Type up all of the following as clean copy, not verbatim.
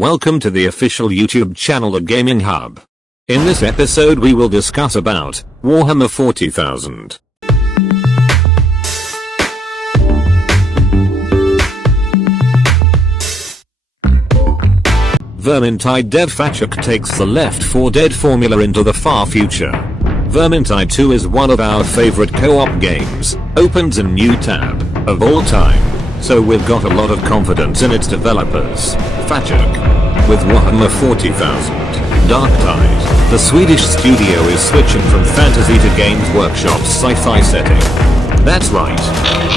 Welcome to the official YouTube channel The Gaming Hub. In this episode we will discuss about Warhammer 40,000. Vermintide dev Fachuk takes the Left 4 Dead formula into the far future. Vermintide 2 is one of our favorite co-op games, opens a new tab, of all time. So we've got a lot of confidence in its developers, Fachuk. With Warhammer 40,000, Darktide, the Swedish studio is switching from fantasy to Games Workshop's sci-fi setting. That's right.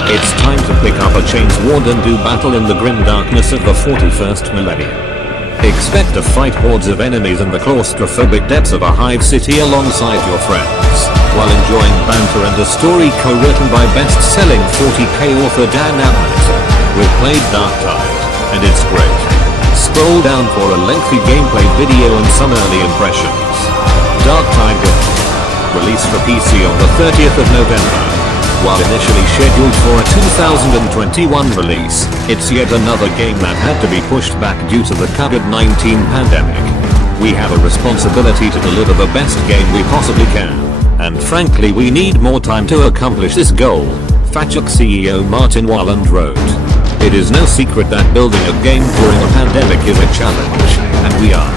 It's time to pick up a chainsword and do battle in the grim darkness of the 41st millennium. Expect to fight hordes of enemies in the claustrophobic depths of a hive city alongside your friends, while enjoying banter and a story co-written by best-selling 40k author Dan Abnett. We've played Darktide, and it's great. Scroll down for a lengthy gameplay video and some early impressions. Darktide will release for PC on the 30th of November. While initially scheduled for a 2021 release, it's yet another game that had to be pushed back due to the COVID-19 pandemic. We have a responsibility to deliver the best game we possibly can, and frankly we need more time to accomplish this goal, Fachuk CEO Martin Walland wrote. It is no secret that building a game during a pandemic is a challenge, and we are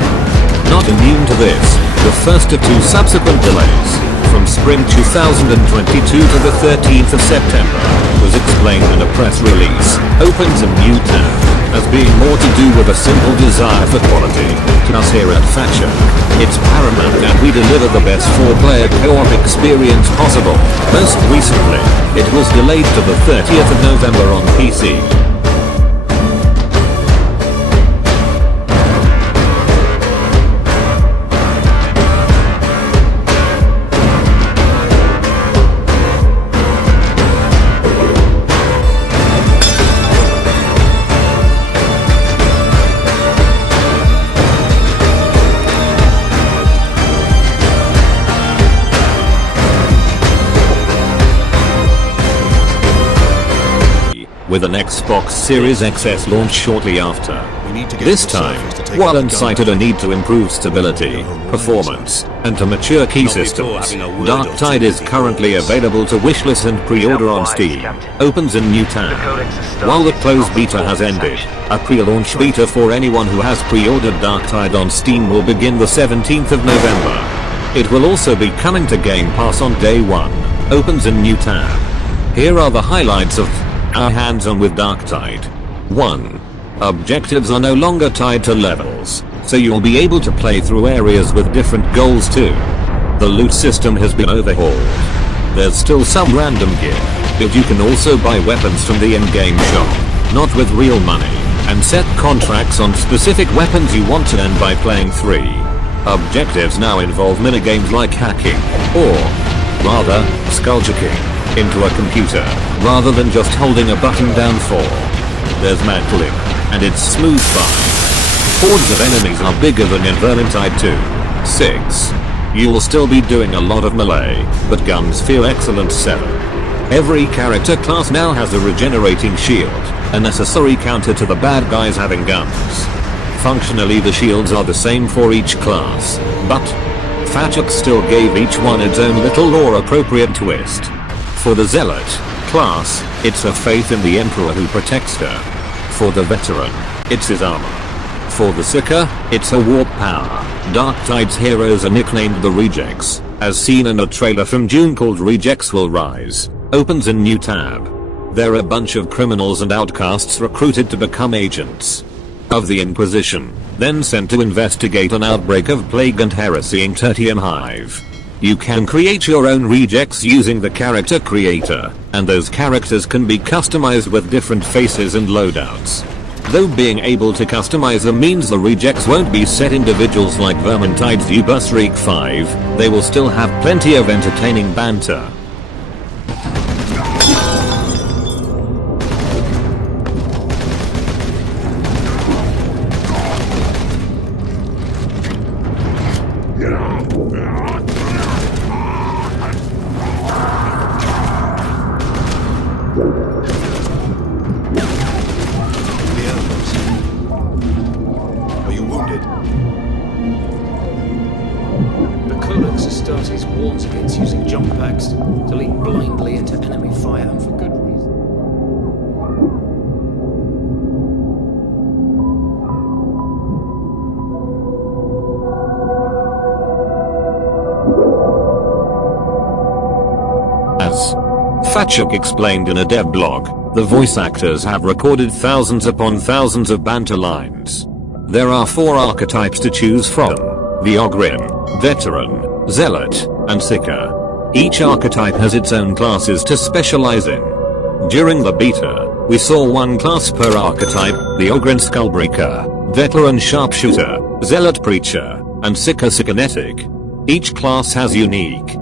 not immune to this. The first of two subsequent delays, from spring 2022 to the 13th of September, was explained in a press release, opens a new tab, as being more to do with a simple desire for quality. To us here at Fachuk, it's paramount that we deliver the best 4-player co-op experience possible. Most recently, it was delayed to the 30th of November on PC. With an Xbox Series XS launch shortly after. This time, Walland cited a need to improve stability, performance, and to mature key systems. Darktide is currently available to wishlist and pre-order on Steam. Opens a new tab. While the closed beta has ended, a pre-launch beta for anyone who has pre-ordered Darktide on Steam will begin the 17th of November. It will also be coming to Game Pass on day 1. Opens a new tab. Here are the highlights of our hands-on with Darktide. 1. Objectives are no longer tied to levels, so you'll be able to play through areas with different goals too. The loot system has been overhauled. There's still some random gear, but you can also buy weapons from the in-game shop, not with real money, and set contracts on specific weapons you want to earn by playing 3. Objectives now involve minigames like hacking, or rather, skull-checking into a computer, rather than just holding a button down for. There's mantling, and it's smooth fun. Hordes of enemies are bigger than in Vermintide 2. 6. You'll still be doing a lot of melee, but guns feel excellent. 7. Every character class now has a regenerating shield, a necessary counter to the bad guys having guns. Functionally the shields are the same for each class, but Fachuk still gave each one its own little lore-appropriate twist. For the Zealot class, it's a faith in the Emperor who protects her. For the Veteran, it's his armor. For the Seeker, it's a warp power. Darktide's heroes are nicknamed the Rejects, as seen in a trailer from June called Rejects Will Rise. Opens a new tab. They're a bunch of criminals and outcasts recruited to become agents of the Inquisition, then sent to investigate an outbreak of plague and heresy in Tertium Hive. You can create your own rejects using the character creator, and those characters can be customized with different faces and loadouts. Though being able to customize them means the rejects won't be set individuals like Vermintide's Ubusreek 5, they will still have plenty of entertaining banter. detected. The Codex Astartes warns against using jump packs to leap blindly into enemy fire, and for good reason. As Fatchuk explained in a dev blog, the voice actors have recorded thousands upon thousands of banter lines. There are 4 archetypes to choose from: the Ogryn, Veteran, Zealot, and Seeker. Each archetype has its own classes to specialize in. During the beta, we saw 1 class per archetype: the Ogryn Skullbreaker, Veteran Sharpshooter, Zealot Preacher, and Seeker Cybernetic. Each class has unique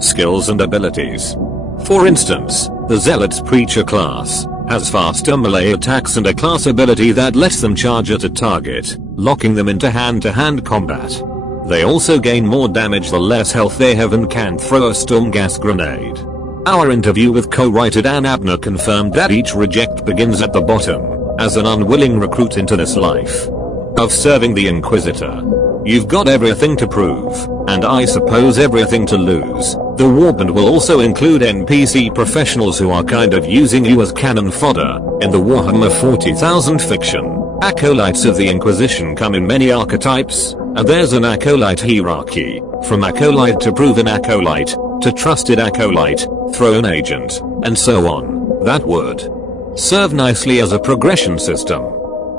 skills and abilities. For instance, the Zealot's Preacher class has faster melee attacks and a class ability that lets them charge at a target, locking them into hand-to-hand combat. They also gain more damage the less health they have and can throw a storm gas grenade. Our interview with co-writer Dan Abner confirmed that each reject begins at the bottom, as an unwilling recruit into this life of serving the Inquisitor. You've got everything to prove, and I suppose everything to lose. The Warband will also include NPC professionals who are kind of using you as cannon fodder. In the Warhammer 40,000 fiction, acolytes of the Inquisition come in many archetypes, and there's an acolyte hierarchy, from acolyte to proven acolyte, to trusted acolyte, throne agent, and so on. That would serve nicely as a progression system.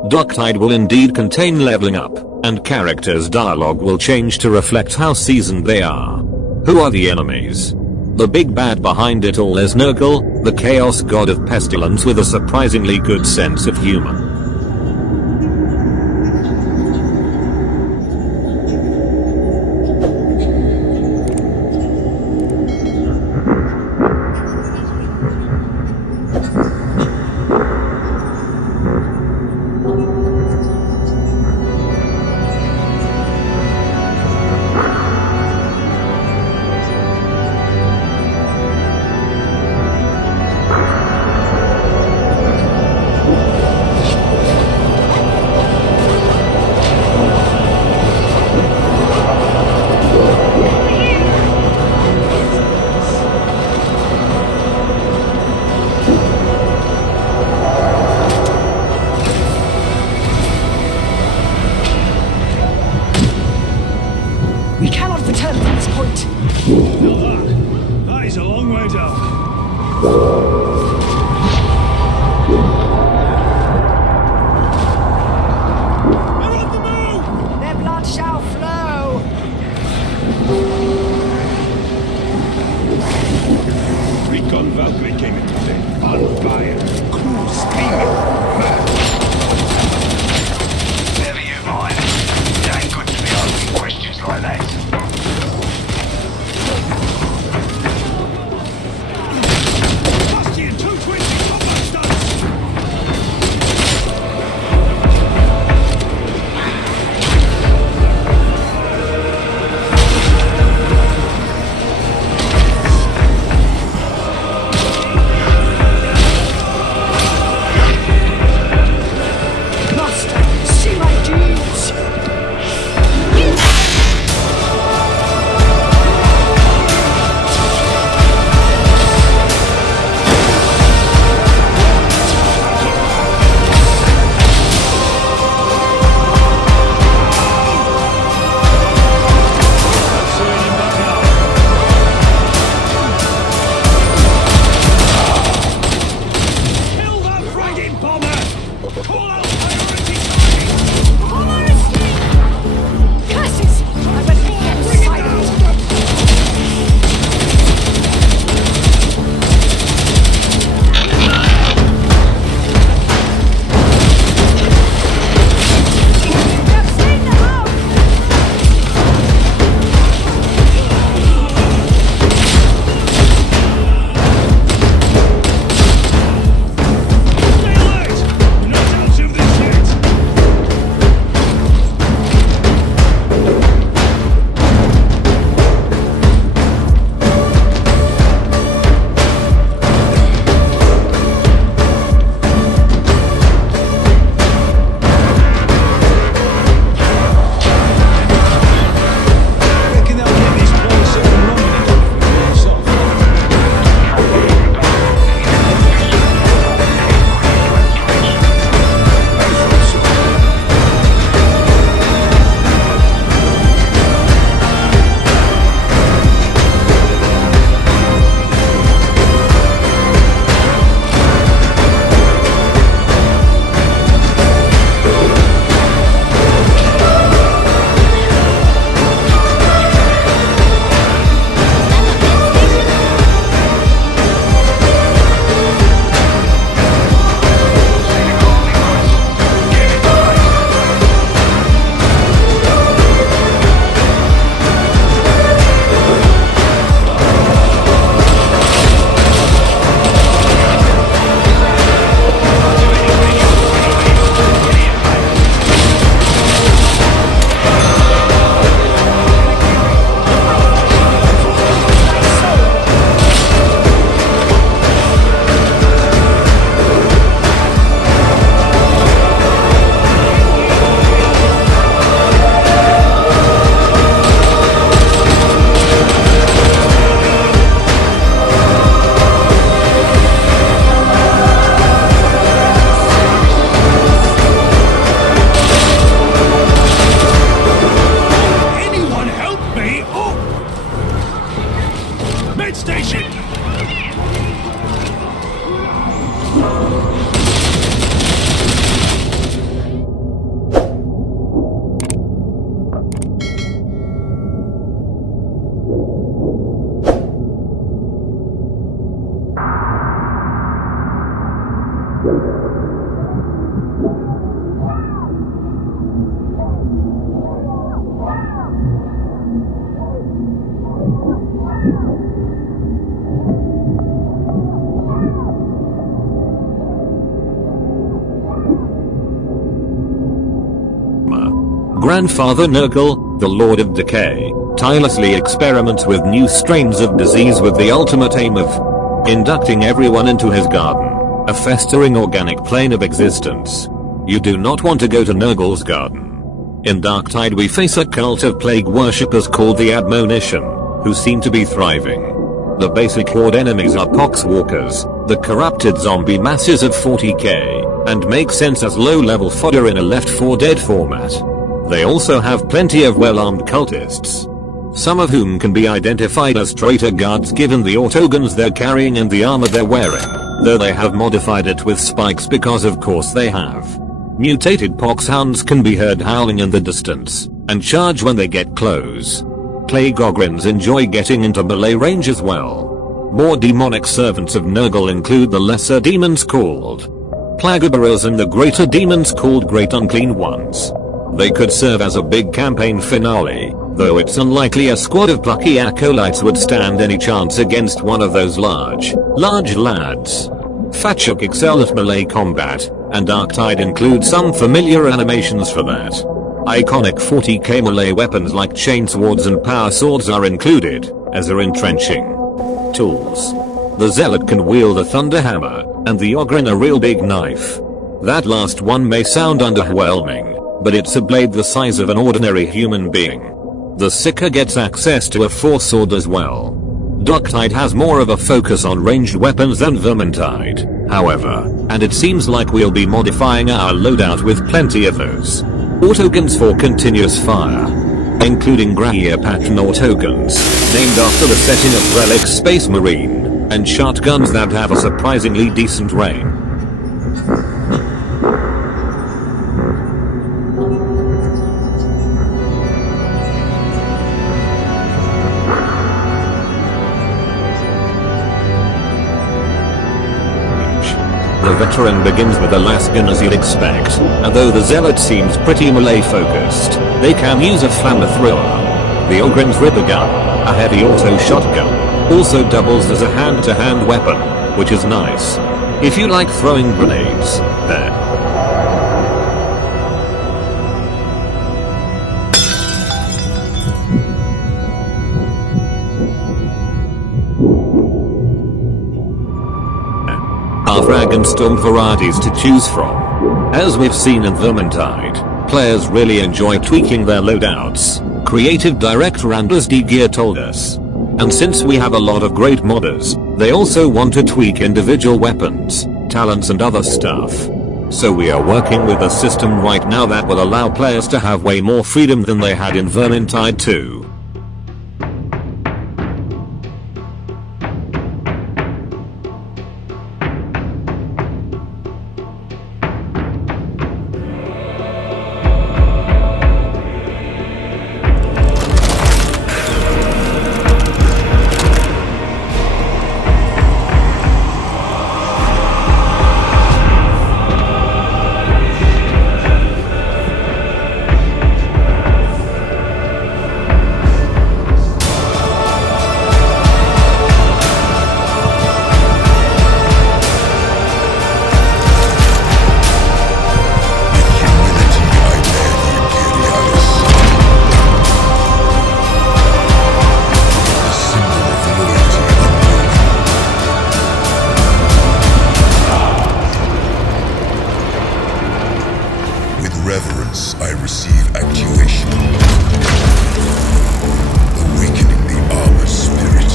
Darktide will indeed contain leveling up, and characters' dialogue will change to reflect how seasoned they are. Who are the enemies? The big bad behind it all is Nurgle, the chaos god of pestilence with a surprisingly good sense of humor. We cannot return from this point. That is a long way down. They're on the move! Their blood shall flow. Recon Valkyrie came in today, on fire, crew screaming, mad. Never you mind. It ain't good to be asking questions like that. Bastian too! Grandfather Nurgle, the Lord of Decay, tirelessly experiments with new strains of disease with the ultimate aim of inducting everyone into his garden, a festering organic plane of existence. You do not want to go to Nurgle's garden. In Darktide we face a cult of plague worshippers called the Admonition, who seem to be thriving. The basic horde enemies are poxwalkers, the corrupted zombie masses of 40k, and make sense as low-level fodder in a Left 4 Dead format. They also have plenty of well-armed cultists, some of whom can be identified as traitor guards given the autoguns they're carrying and the armor they're wearing, though they have modified it with spikes because of course they have. Mutated poxhounds can be heard howling in the distance, and charge when they get close. Plague ogrins enjoy getting into melee range as well. More demonic servants of Nurgle include the lesser demons called Plagabarils and the greater demons called Great Unclean Ones. They could serve as a big campaign finale, though it's unlikely a squad of plucky acolytes would stand any chance against one of those large lads. Fatchuk excel at melee combat, and Darktide includes some familiar animations for that. Iconic 40k melee weapons like chainswords and power swords are included, as are entrenching tools. The Zealot can wield a thunder hammer, and the Ogren a real big knife. That last one may sound underwhelming, but it's a blade the size of an ordinary human being. The Seeker gets access to a force sword as well. Darktide has more of a focus on ranged weapons than Vermintide, however, and it seems like we'll be modifying our loadout with plenty of those autoguns for continuous fire, including Grahir Patton autoguns, named after the setting of Relic Space Marine, and shotguns that have a surprisingly decent range. The veteran begins with a lasgun as you'd expect, and though the Zealot seems pretty melee focused, they can use a flamethrower. The Ogren's Ripper gun, a heavy auto shotgun, also doubles as a hand-to-hand weapon, which is nice if you like throwing grenades. There. Are frag and storm varieties to choose from. As we've seen in Vermintide, players really enjoy tweaking their loadouts, creative director Anders D. Gear told us. And since we have a lot of great modders, they also want to tweak individual weapons, talents and other stuff. So we are working with a system right now that will allow players to have way more freedom than they had in Vermintide 2. reverence I receive actuation, awakening the armor spirit.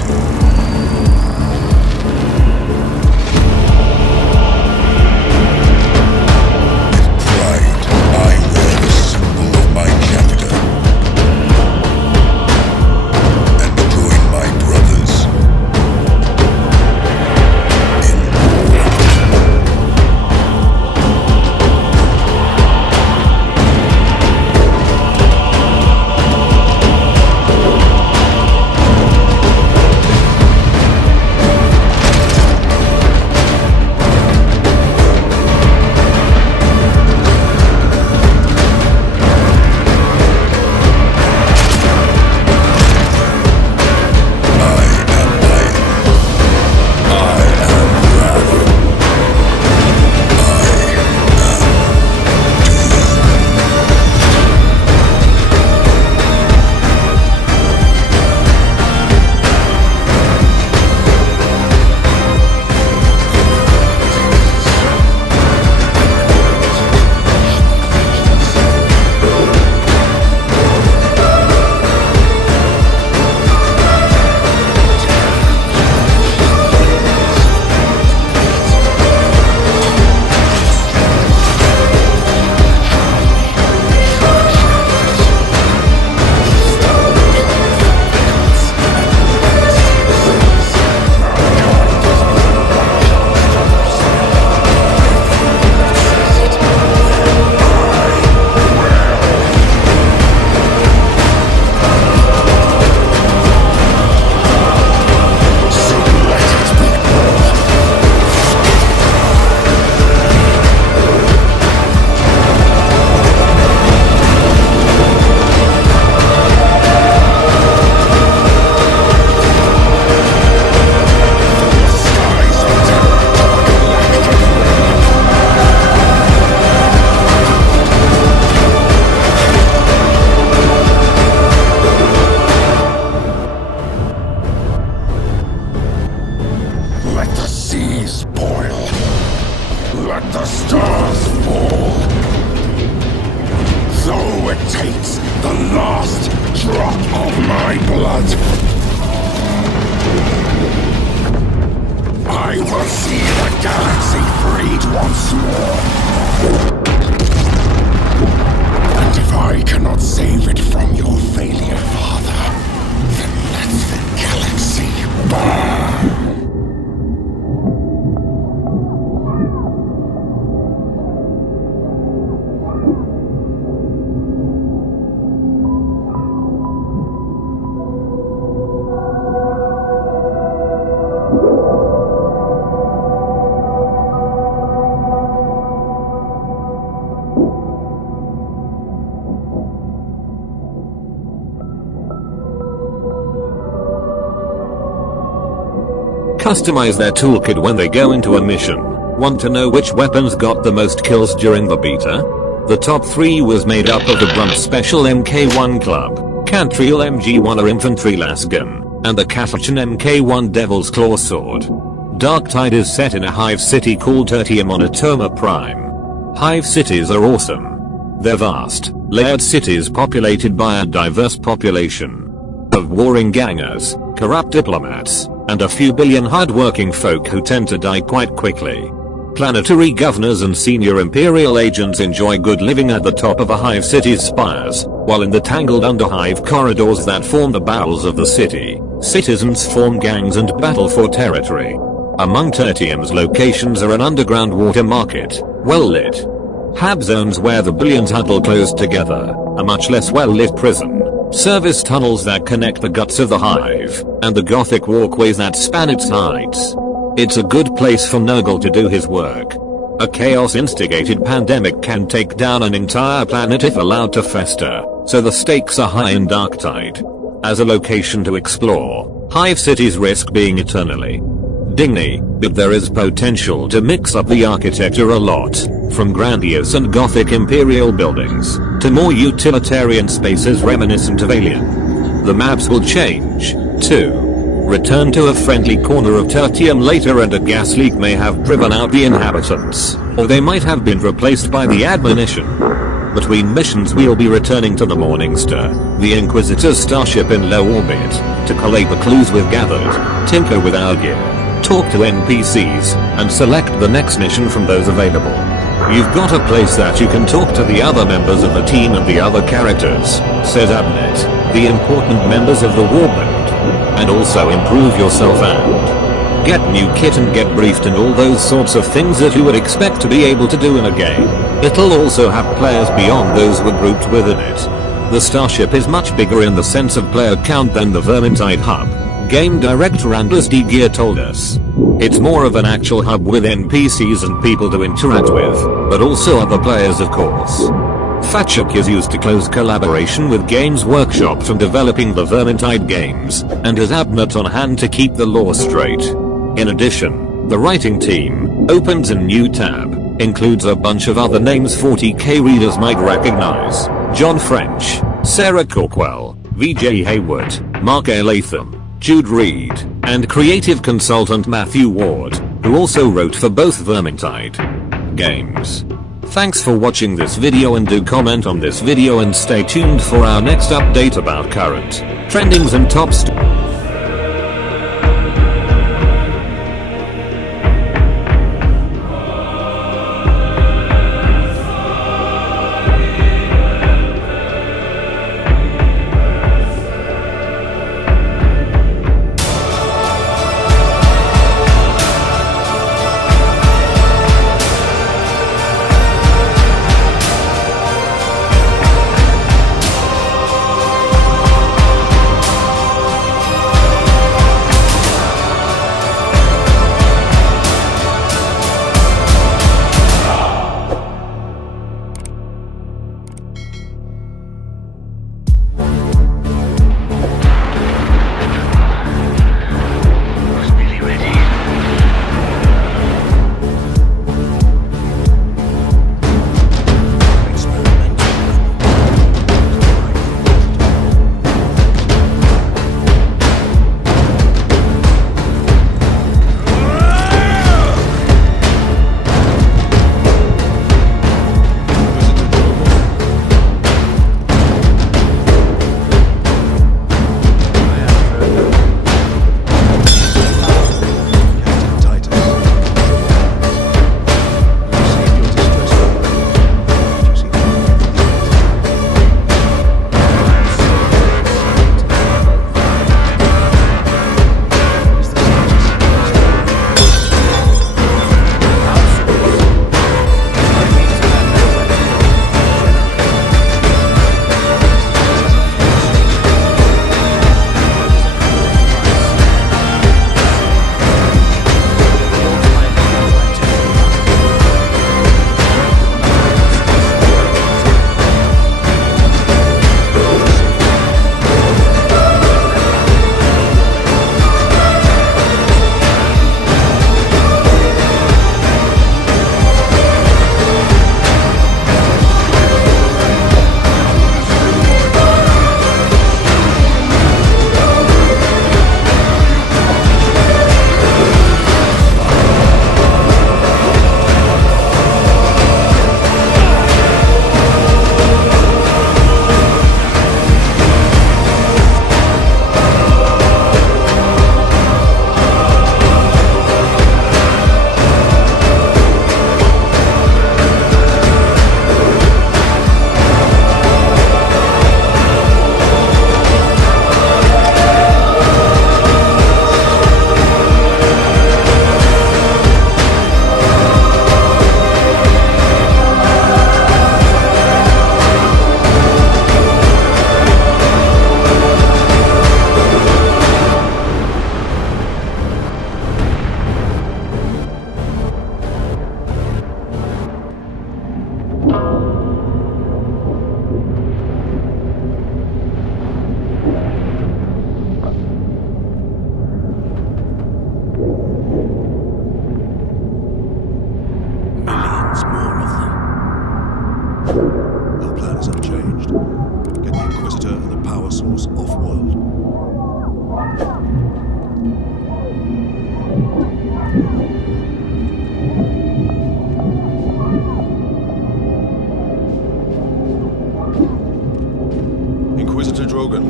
With pride, I wear the symbol of my chapter, and join my brothers in war. the last drop of my blood. I will see the galaxy freed once more. And if I cannot save it from your failure, Father, then let the galaxy burn. Customize their toolkit when they go into a mission. Want to know which weapons got the most kills during the beta? The top 3 was made up of the Brunt Special MK1 Club, Cantriel MG1 Infantry Lasgun, and the Catachan MK1 Devil's Claw Sword. Darktide is set in a hive city called Tertium on Atoma Prime. Hive cities are awesome. They're vast, layered cities populated by a diverse population of warring gangers, corrupt diplomats, and a few billion hard-working folk who tend to die quite quickly. Planetary governors and senior imperial agents enjoy good living at the top of a hive city's spires, while in the tangled underhive corridors that form the bowels of the city, citizens form gangs and battle for territory. Among Tertium's locations are an underground water market, well-lit hab zones where the billions huddle close together, a much less well-lit prison, service tunnels that connect the guts of the hive, and the gothic walkways that span its heights. It's a good place for Nurgle to do his work. A chaos-instigated pandemic can take down an entire planet if allowed to fester, so the stakes are high in Darktide. As a location to explore, hive cities risk being eternally dingy, but there is potential to mix up the architecture a lot, from grandiose and gothic imperial buildings, to more utilitarian spaces reminiscent of Alien. The maps will change, too. Return to a friendly corner of Tertium later and a gas leak may have driven out the inhabitants, or they might have been replaced by the admonition. Between missions we'll be returning to the Morningstar, the Inquisitor's starship in low orbit, to collate the clues we've gathered, tinker with our gear, talk to NPCs, and select the next mission from those available. You've got a place that you can talk to the other members of the team and the other characters, says Abnet, the important members of the Warband, and also improve yourself and get new kit and get briefed and all those sorts of things that you would expect to be able to do in a game. It'll also have players beyond those who are grouped within it. The starship is much bigger in the sense of player count than the Vermintide hub, game director Anders D. Gear told us. It's more of an actual hub with NPCs and people to interact with, but also other players of course. Fatchuk is used to close collaboration with Games Workshop from developing the Vermintide games, and has Abnett on hand to keep the lore straight. In addition, the writing team opens a new tab, includes a bunch of other names 40k readers might recognize: John French, Sarah Corkwell, VJ Hayward, Mark A. Latham, Jude Reed, and creative consultant Matthew Ward, who also wrote for both Vermintide games. Thanks for watching this video and do comment on this video and stay tuned for our next update about current trendings and top source off-world. Inquisitor Drogon,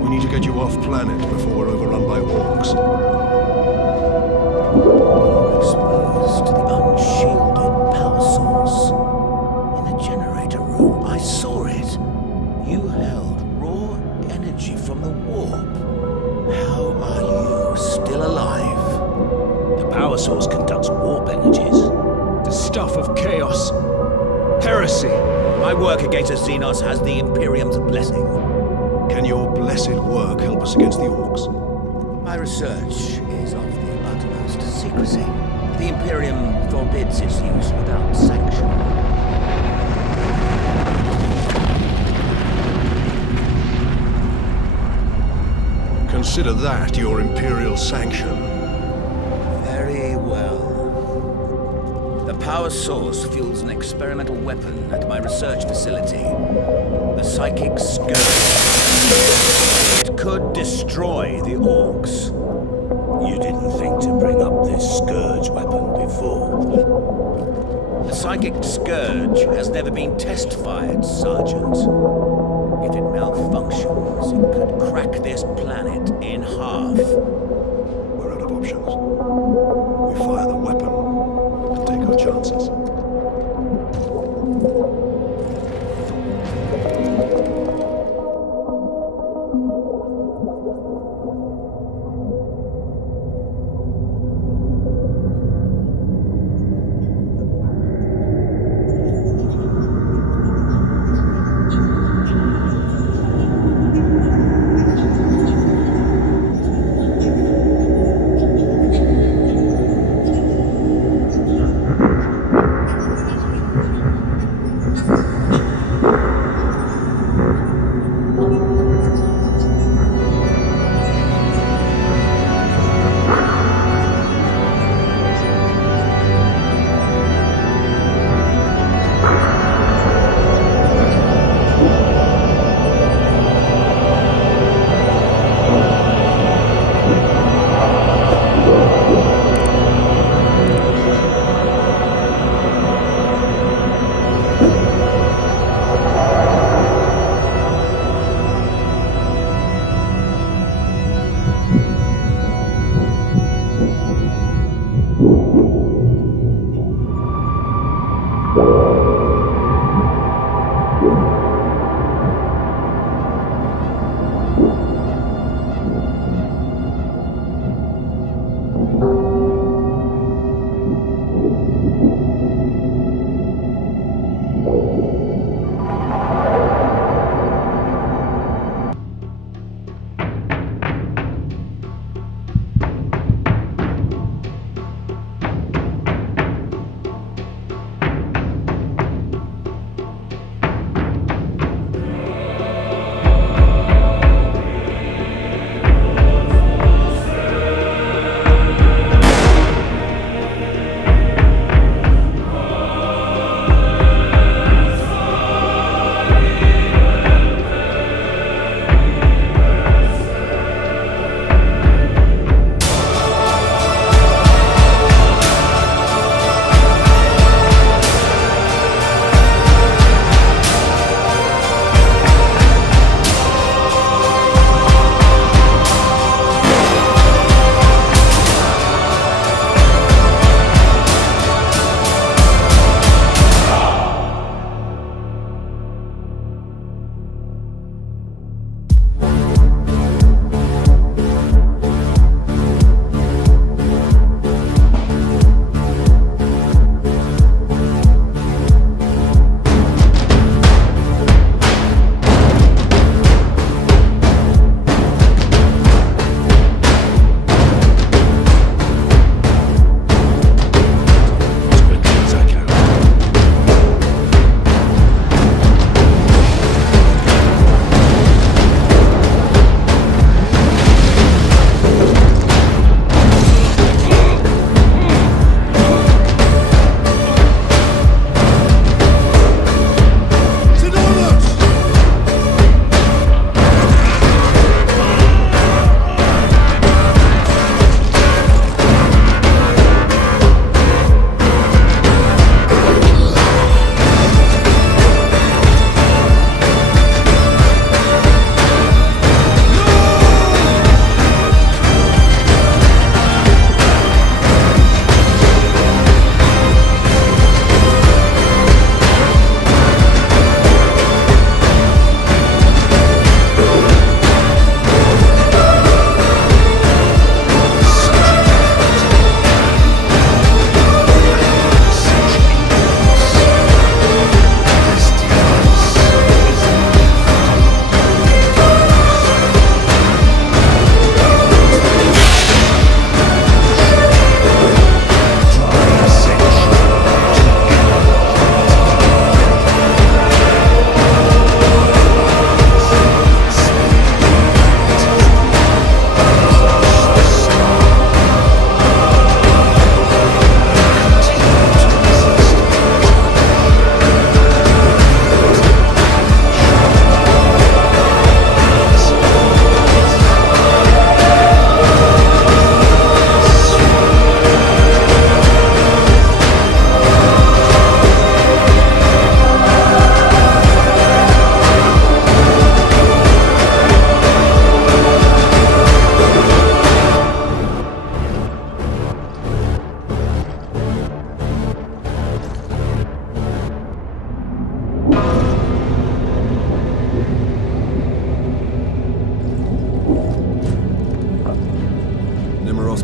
we need to get you off-planet before we're overrun by orcs. You're exposed to the unshielded power source. In the generator room, I saw it. You held raw energy from the warp. How are you still alive? The power source conducts warp energies. The stuff of chaos. Heresy. My work against the Xenos has the Imperium's blessing. Can your blessed work help us against the orcs? My research is of the utmost secrecy. The Imperium forbids its use without sanction. Consider that your Imperial sanction. Very well. The power source fuels an experimental weapon at my research facility. The Psychic Scourge. It could destroy the orcs. You didn't think to bring up this Scourge weapon before. The Psychic Scourge has never been test-fired, Sergeant. If it malfunctions, it could crack this planet in half. We're out of options. We fire the weapon and take our chances.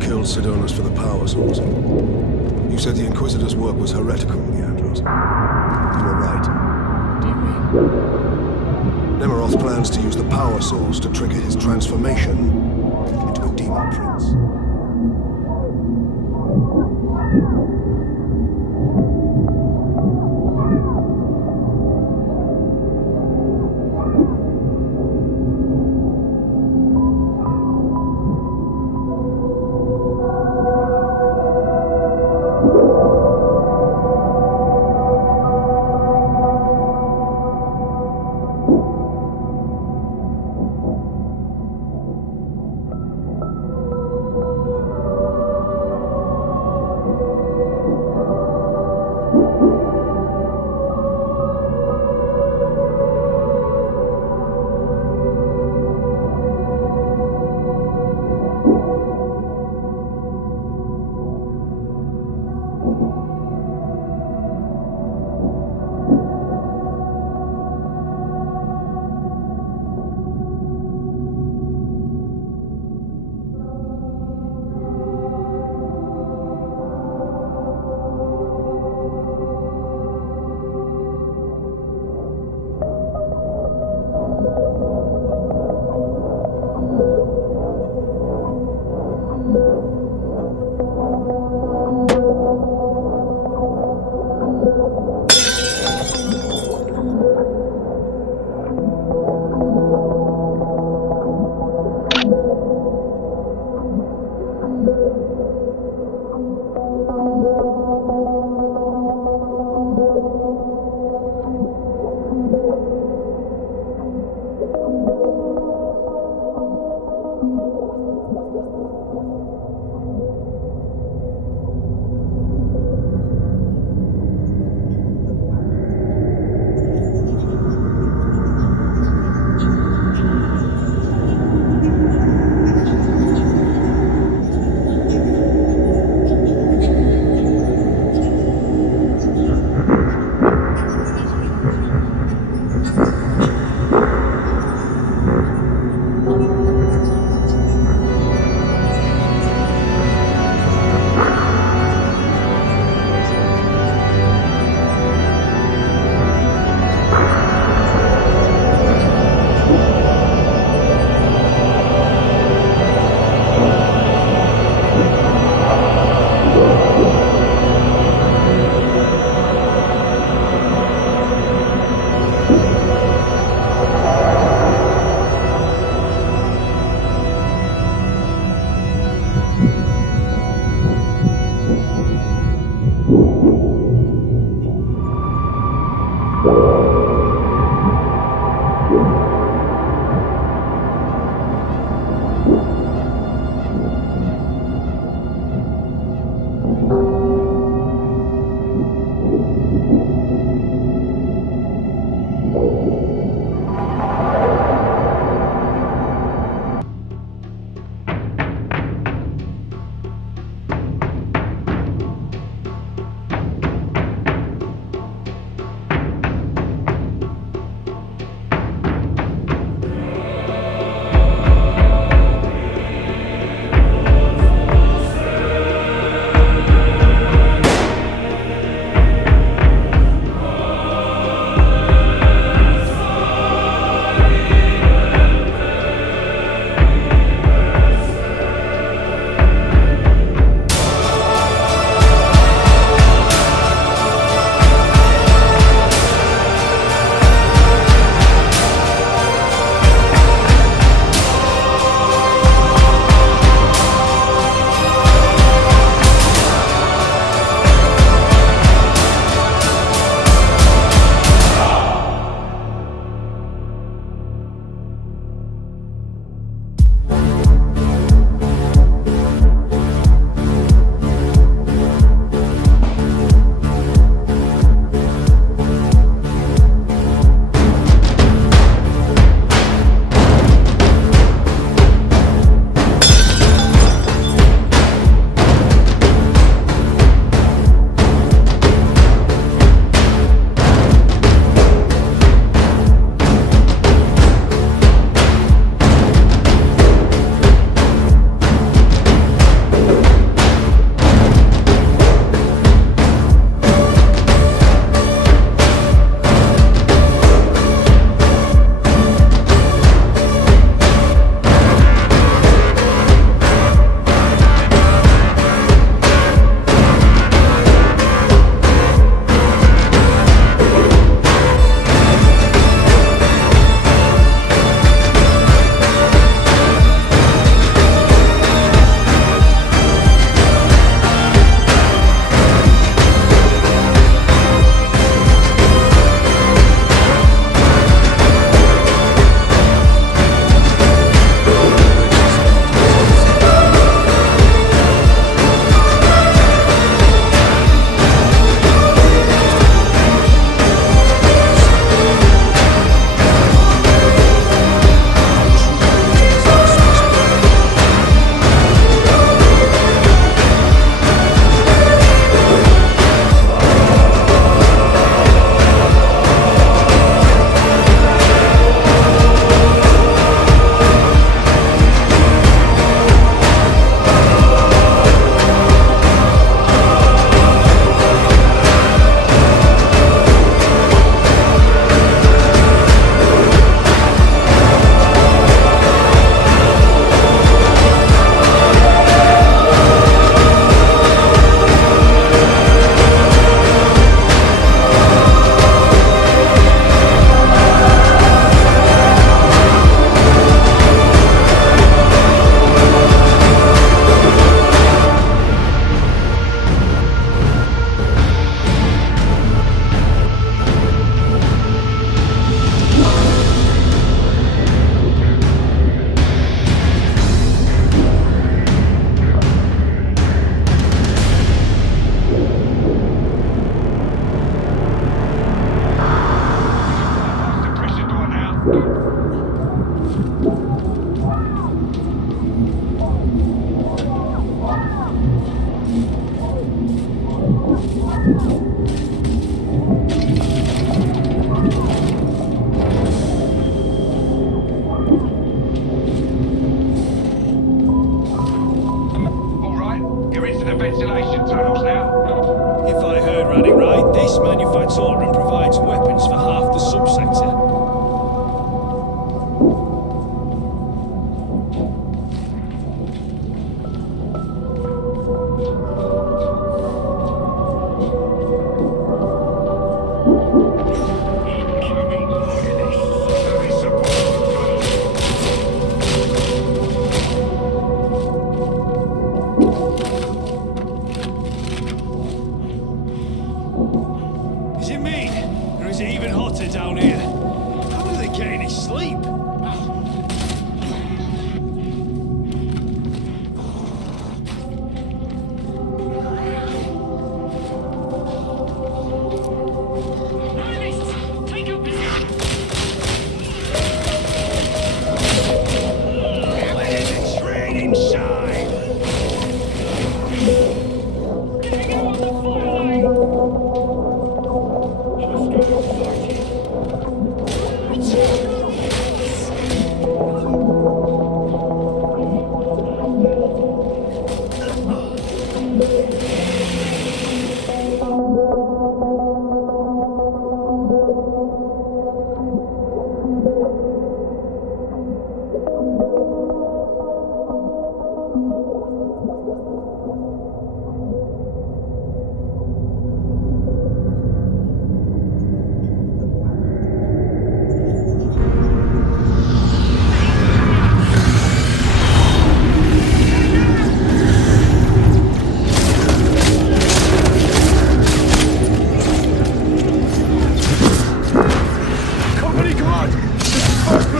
killed Sidonus for the power source. You said the Inquisitor's work was heretical, Leandros. You were right. What do you mean? Nemiroth plans to use the power source to trigger his transformation into a demon prince.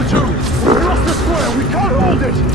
2! We lost the square! We can't hold it!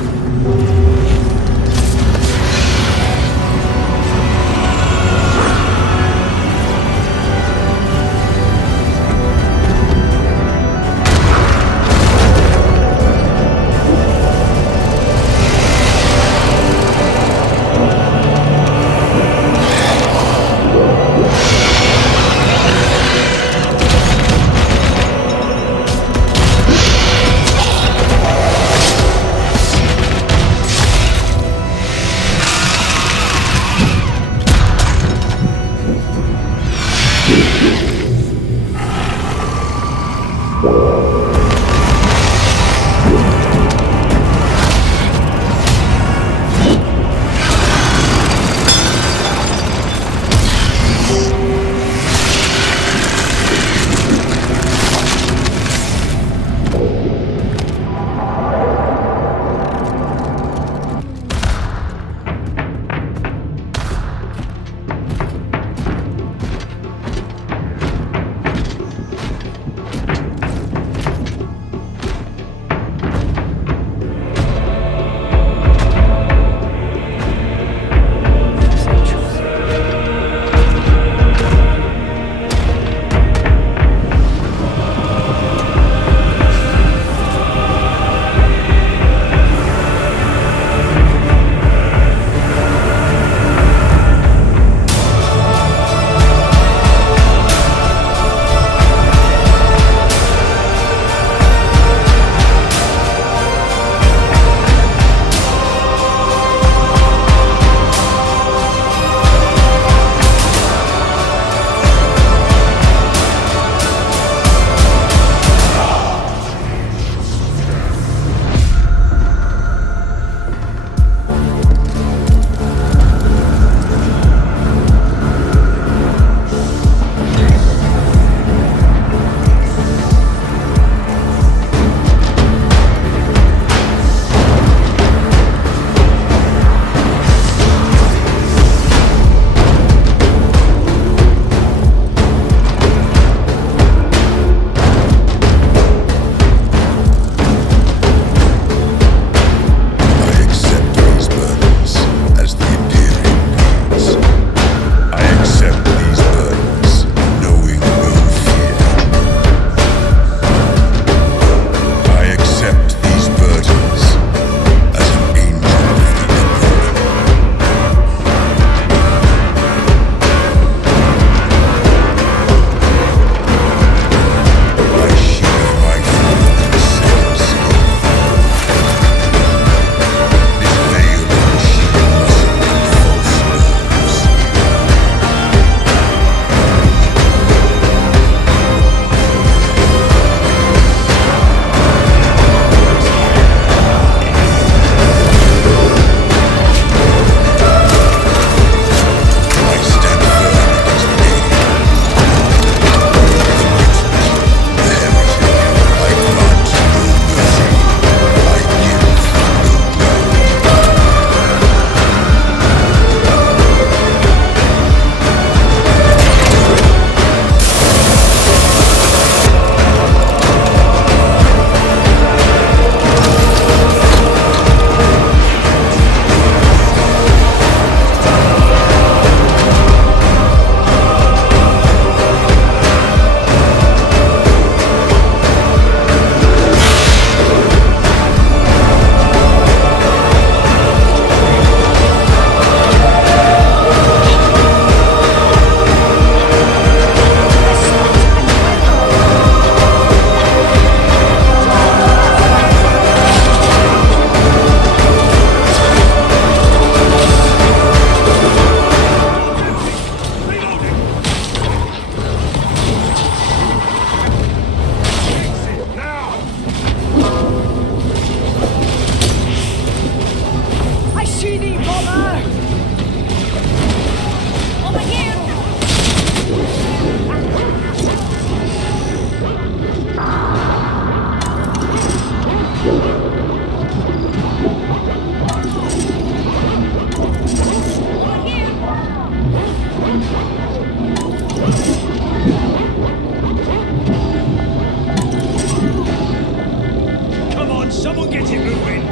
Come on, someone get it moving!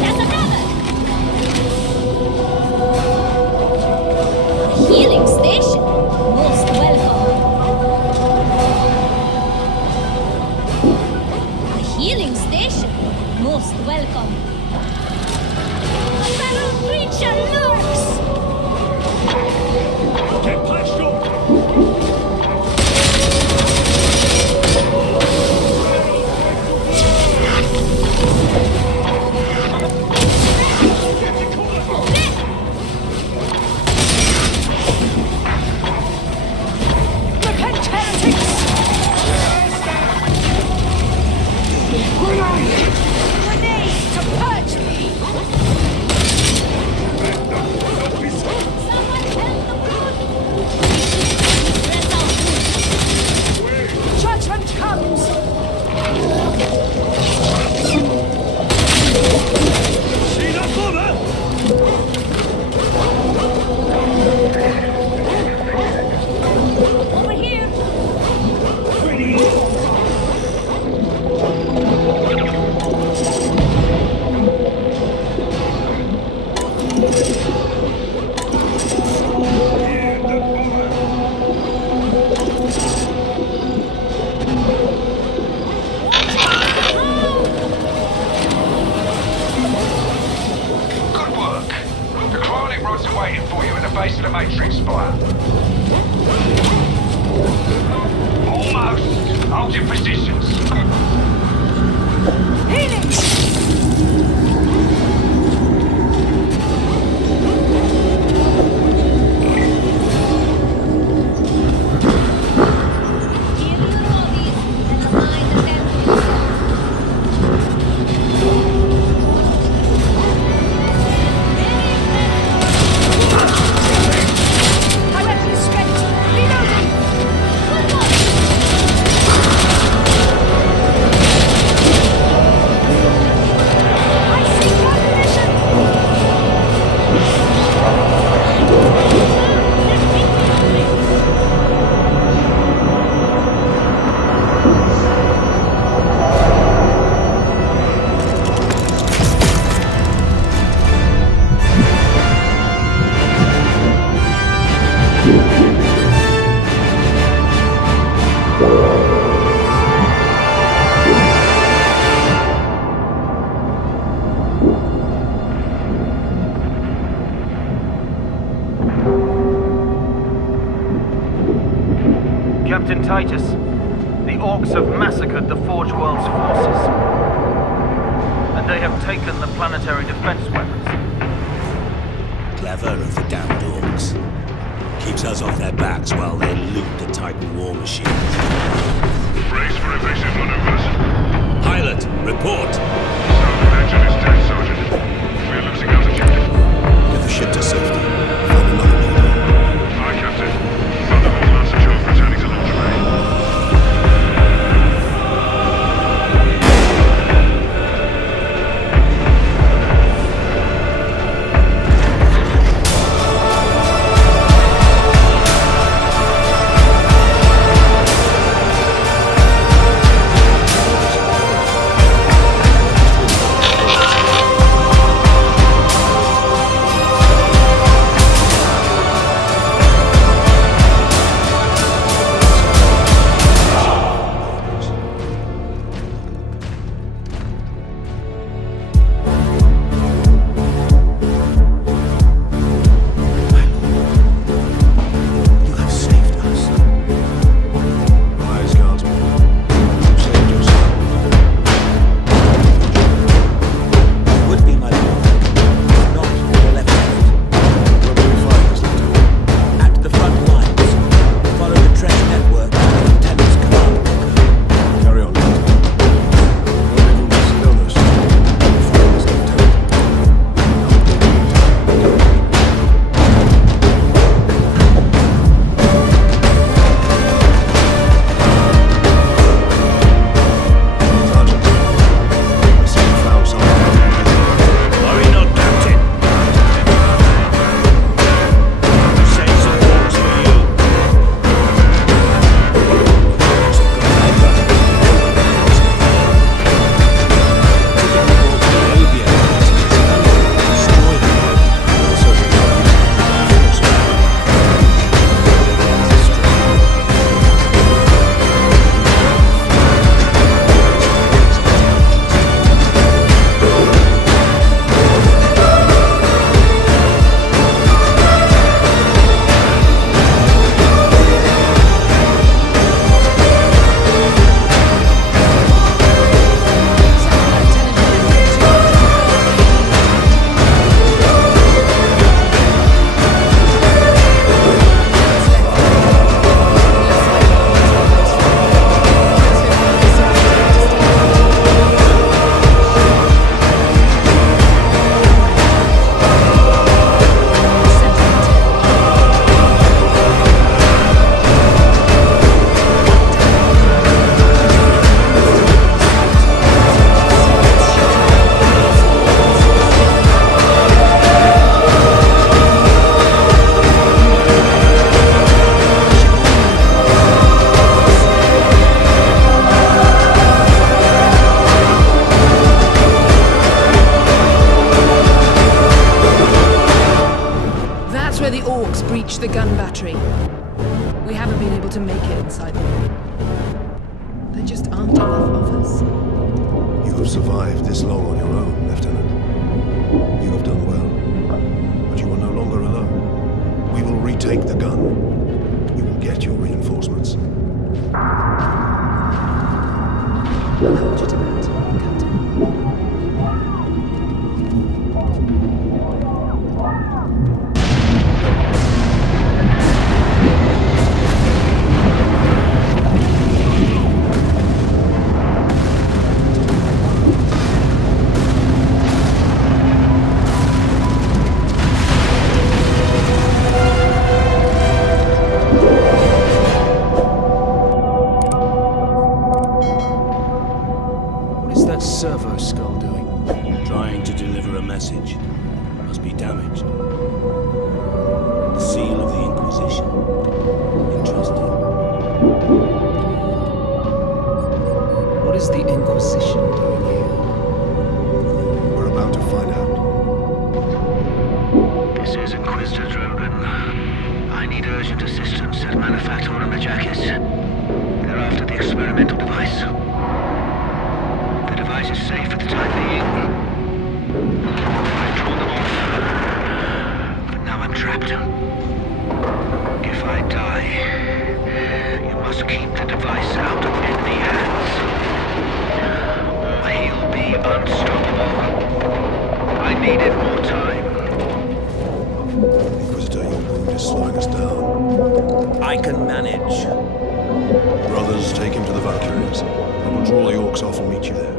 That's another! Healing station. Most welcome. A healing station. Most welcome. A feral creature lurks! Get past you! Repent, heretics! Grenade to purge me! Someone help the brute! Judgment comes! See that bomber? Over here! Pretty. Good work. The cryonic rods are waiting for you at the base of the Matrix spire. Almost. Hold your positions. Healing! Heal your bodies and the mind attends Directly straight! Reloading! Good one! I see ammunition! Captain Titus, the Orcs have massacred the Forge World's forces. And they have taken the planetary defense weapons. Clever of the damned orcs. Keeps us off their backs while they loot the Titan war machines. Brace for evasive maneuvers. Pilot, report! Southern engine is dead, Sergeant. We are losing altitude. Get the ship to safety. Find another leader. Aye, Captain. Thunderbolt Lancer Charles returning to launch bay. aren't enough of us. You have survived this long on your own, Lieutenant. You have done well. But you are no longer alone. We will retake the gun. You will get your reinforcements. I'll hold you to that, Captain. Servo skull doing? Trying to deliver a message. Must be damaged. The seal of the Inquisition. Interesting. What is the Inquisition doing here? We're about to find out. This is Inquisitor Drogan. I need urgent assistance at Manufactor on the jackets. They're after the experimental device. The device is safe for the time being. I've drawn them off, but now I'm trapped. If I die, you must keep the device out of enemy hands, or he'll be unstoppable. I needed more time. Inquisitor, your wound is slowing us down. I can manage. Brothers, take him to the Valkyries. I will draw the orcs off and meet you there.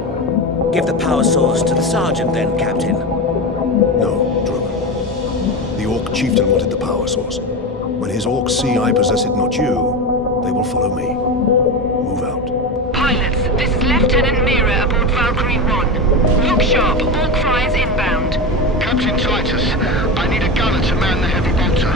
Give the power source to the sergeant then, Captain. No, Drogon. The orc chieftain wanted the power source. When his orcs see I possess it, not you, they will follow me. Move out. Pilots, this is Lieutenant Mira aboard Valkyrie 1. Look sharp, orc fires inbound. Captain Titus, I need a gunner to man the heavy bolter.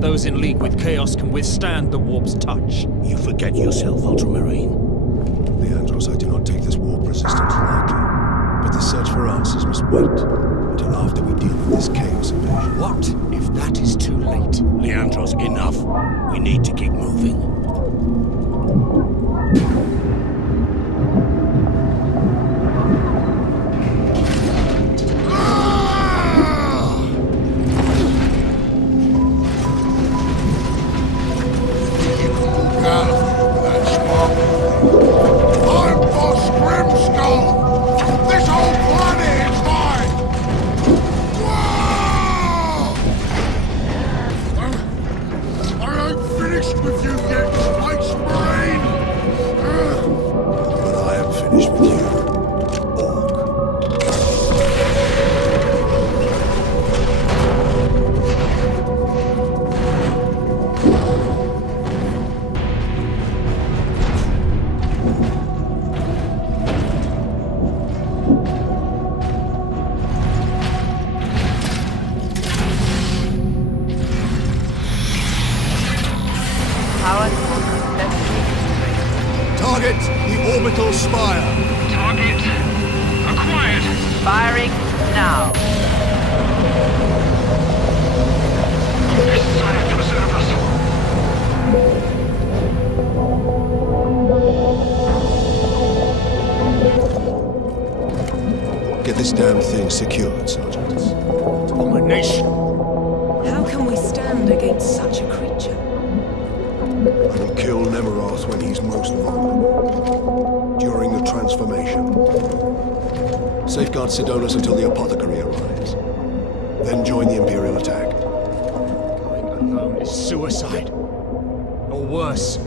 that those in league with Chaos can withstand the warp's touch. You forget yourself, Ultramarine. Leandros, I do not take this warp resistance lightly. But the search for answers must wait until after we deal with this Chaos invasion. What if that is too late? Leandros, enough. We need to keep moving. Target the orbital spire. Target acquired. Firing now. This science preserve us. Get this damn thing secured, Sergeant. Abomination. How can we stand against such a creature? I will kill Nemeroth when he's most vulnerable. During the transformation. Safeguard Sidonus until the apothecary arrives. Then join the Imperial attack. Going alone is suicide. Or worse,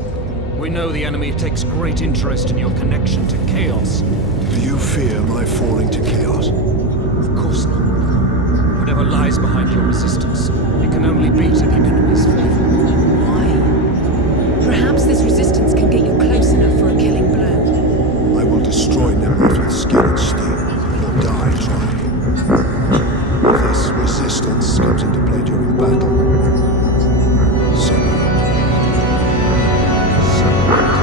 we know the enemy takes great interest in your connection to Chaos. Do you fear my falling to Chaos? Of course not. Whatever lies behind your resistance, it can only be to the enemy's favor. Why? Perhaps this resistance can get you close enough for a killing blow. I will destroy Nemeroth with skin and steel. You'll die trying. If this resistance comes into play during battle, so be it. So be it.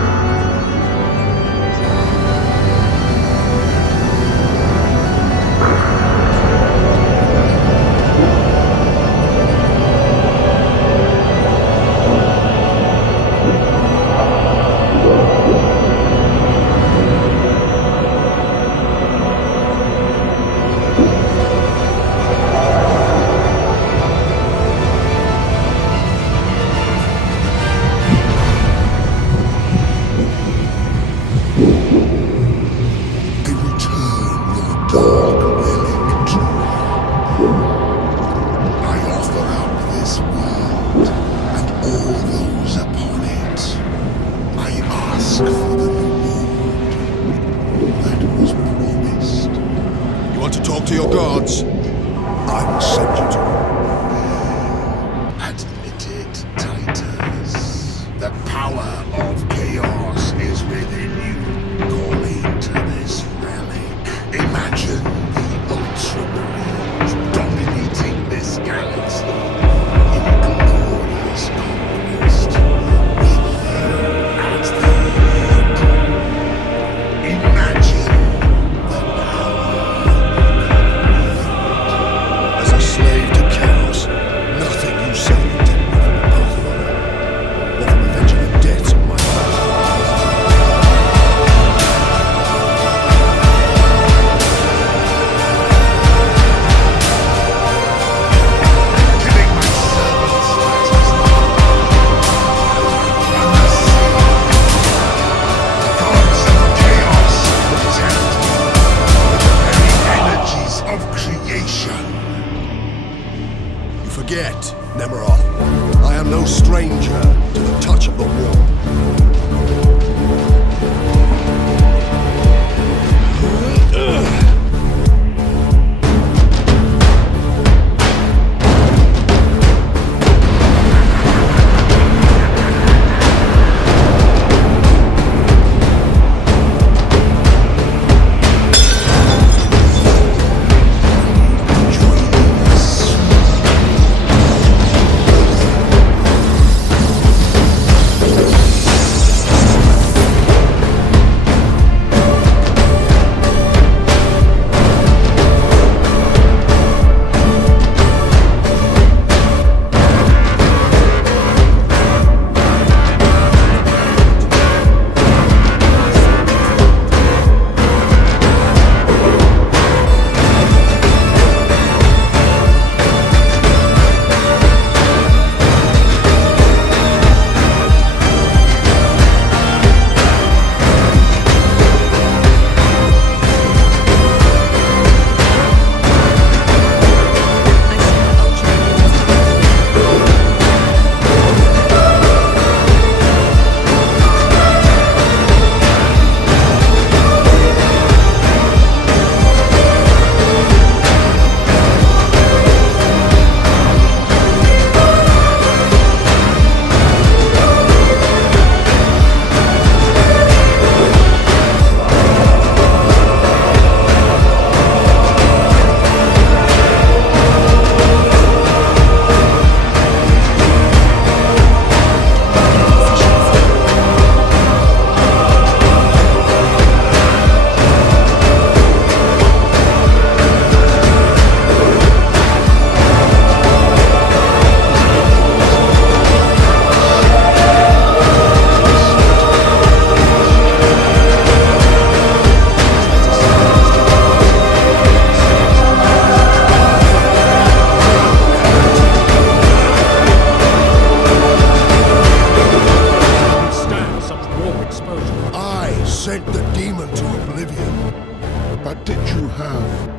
to have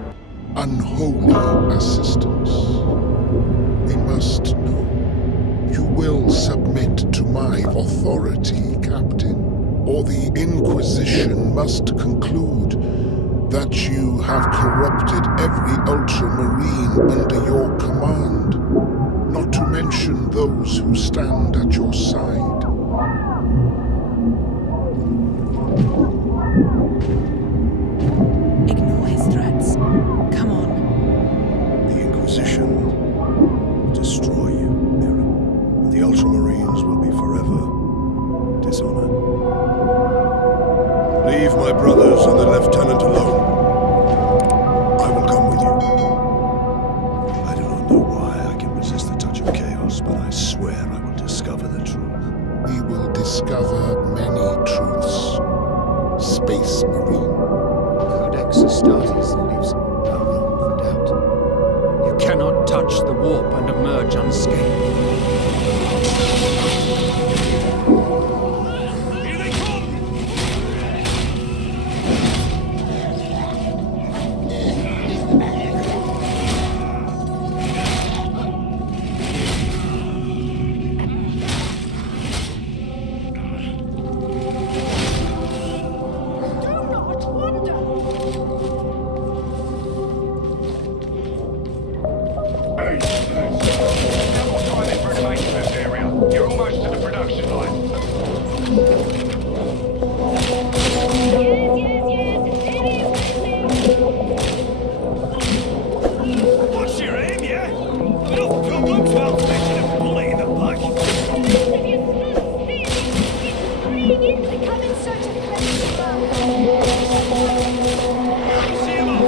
unholy assistance. We must know. You will submit to my authority, Captain, or the Inquisition must conclude that you have corrupted every Ultramarine under your command, not to mention those who stand at your side. Ignore his threats. Come on. The Inquisition will destroy you, Mira, and the Ultramarines will be forever dishonored. Leave my brothers and the Lieutenant alone. I will come with you. I do not know why I can resist the touch of chaos, but I swear I will discover the truth. We will discover many truths, Space Marine. Codex Astartes leaves no room for doubt. You cannot touch the warp and emerge unscathed. You're almost to the production line. What's your aim, yeah? No problem, 12 making a bullet in the back. Come in search of place to burn. See him off.